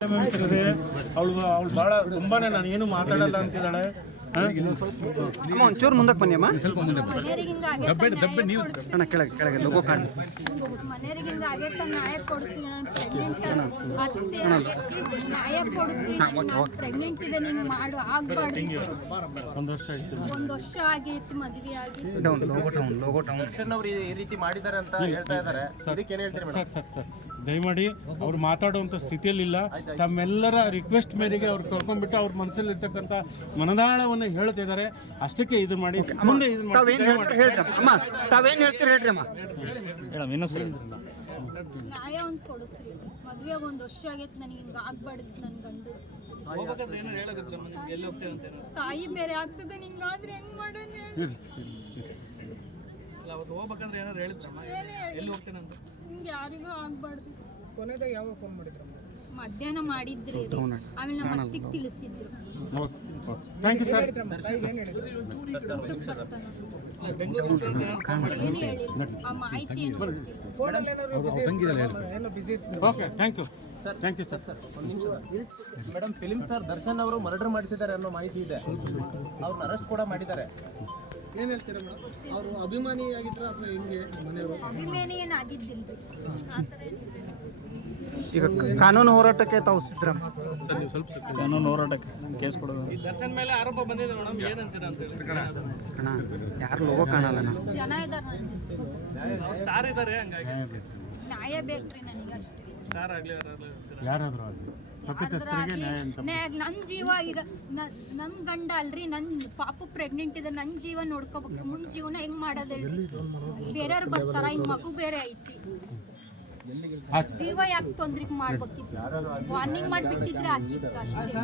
ಅವಳು ಭಾಳ ತುಂಬಾನೇ ನಾನು ಏನು ಮಾತಾಡಲ್ಲ ಅಂತಿದ್ದಾಳೆ. ಒಂಚೂರು ಮುಂದಕ್ಕೆ ಬನ್ನಿ ಅಮ್ಮ. ಕೆಳಗೆ ಲೋಗೋ ಕಾಣಿ. ಮನೆಯವರಿಗಿಂದ ಆಗೈತೆ ನ್ಯಾಯ ಕೊಡಿಸಿ, ನಾನು ಪ್ರೆಗ್ನೆಂಟ್ ಅತ್ತೆ ನ್ಯಾಯ ಕೊಡಿಸಿ, ನಾನು ಪ್ರೆಗ್ನೆಂಟ್ ಇದೆ, ನೀನು ಮಾಡು ಆಗ್ಬಾರ್ದಿತ್ತು. ಒಂದು ವರ್ಷ ಆಗೈತಿ ಮದುವೆ ಆಗಿ. ದರ್ಶನ್ ಅವರು ಈ ರೀತಿ ಮಾಡಿದ್ದಾರೆ ಅಂತ ಹೇಳ್ತಾ ಇದ್ದಾರೆ. ಅದಕ್ಕೆ ಏನು ಹೇಳ್ತೀರಿ ಮೇಡಮ್? ಸರ್ ದಯಮಾಡಿ ಅವ್ರು ಮಾತಾಡುವಂಥ ಸ್ಥಿತಿಯಲ್ಲಿಲ್ಲ. ತಮ್ಮೆಲ್ಲರ ರಿಕ್ವೆಸ್ಟ್ ಮೇರೆಗೆ ಅವ್ರು ಕರ್ಕೊಂಡ್ಬಿಟ್ಟು ಅವ್ರ ಮನಸ್ಸಲ್ಲಿರ್ತಕ್ಕಂಥ ಮನದಾಳವನ್ನು ಹೇಳ್ತಿದ್ದಾರೆ. ಅಷ್ಟಕ್ಕೆ ಇದು ಮಾಡಿ ಮುಂದೆ ಇದು ತಾವೇನು ಹೇಳ್ರಿ ಅಮ್ಮ, ತಾವೇನು ಹೇಳ್ತೀರಿ ಹೇಳ್ರಿ ಅಮ್ಮ. ನ್ಯಾಯ ಒಂದು ಕೊಡಿಸ್ರಿ. ಮದುವೆಗೆ ಒಂದು ವರ್ಷ ಆಗೈತೆ, ನನಗೆ ಹಿಂಗೆ ಆಗ್ಬಾರ್ದು. ನನ್ನ ಗಂಡು ತಾಯಿ ಬೇರೆ ಆಗ್ತದೆ, ಹಿಂಗಾದ್ರೆ ಹೆಂಗ್ ಮಾಡೋಣ? ಯಾರಿಗೂ ಆಗ್ಬಾರ್ದು. ಮಧ್ಯಾಹ್ನ ಮಾಡಿದ್ರಿ, ಆಮೇಲೆ ನಮ್ಮ ಅತ್ತಿಗೆ ತಿಳಿಸಿದ್ರು. Thank you sir. ಆ ಮಾಹಿತಿ ಏನು okay, thank you sir. Madam, film star Darshan ಅವರು ಮರ್ಡರ್ ಮಾಡಿಸಿದ್ದಾರೆ ಅನ್ನೋ ಮಾಹಿತಿ ಇದೆ. ಅವ್ರನ್ನ ಅರೆಸ್ಟ್ ಕೂಡ ಮಾಡಿದ್ದಾರೆ. ಏನು ಹೇಳ್ತೀರಾ ಮೇಡಮ್? ಅವರು ಅಭಿಮಾನಿ ಆಗಿದ್ರ ಅಥವಾ ಹೆಂಗೆ ಮನೆಯವರು? ಅಭಿಮಾನಿ ಏನಾಗಿದ್ದಿಲ್ರಿ ಆ ಥರ. ಈಗ ಕಾನೂನು ಹೋರಾಟಕ್ಕೆ ತಾವು ಸಿದ್ಧರ ಕಾನೂನು ಹೋರಾಟಕ್ಕೆ ಕೇಸ್ ಕೊಡೋದು. ದರ್ಶನ್ ಮೇಲೆ ಆರೋಪ ಬಂದಿದೆ ಮೇಡಮ್, ಏನಂತೀರಾ ಅಂತ ಹೇಳಿ? ಅಣ್ಣ ಯಾರು ಲೋಗೋ ಕಾಣಲ್ಲ ಜನ ಇದಾರೆ, ಸ್ಟಾರ್ ಇದ್ದಾರೆ, ಹಂಗಾಗಿ ನ್ಯಾಯ ಬೇಕ್ರಿ ನನಗೆ ಅಷ್ಟೇ. ಸ್ಟಾರ್ ಆಗ್ಲಿ ಯಾರಾದರೂ ಆಗಲಿ ತಪ್ಪಿತಸ್ಥರಿಗೆ ನ್ಯಾಯ ಅಂತ. ನನ್ನ ಜೀವ ನನ್ನ ಗಂಡ ಅಲ್ರಿ, ನನ್ನ ಪಾಪು ಪ್ರೆಗ್ನೆಂಟ್ ಇದೆ, ನನ್ನ ಜೀವ ನೋಡ್ಕೋಬೇಕು. ಮುಂದೆ ಜೀವನ ಹೆಂಗ್ ಮಾಡೋದು? ಬೇರೆಯವ್ರು ಬರ್ತಾರ, ಹಿಂಗ್ ಮಗು ಬೇರೆ ಐತಿ, ಜೀವ ಯಾಕೆ ತೊಂದ್ರಿಗೆ ಮಾಡ್ಬೇಕಿತ್ತು? ವಾರ್ನಿಂಗ್ ಮಾಡಿಬಿಟ್ಟಿದ್ರೆ ಆಗಿತ್ತು ಅಷ್ಟೇ.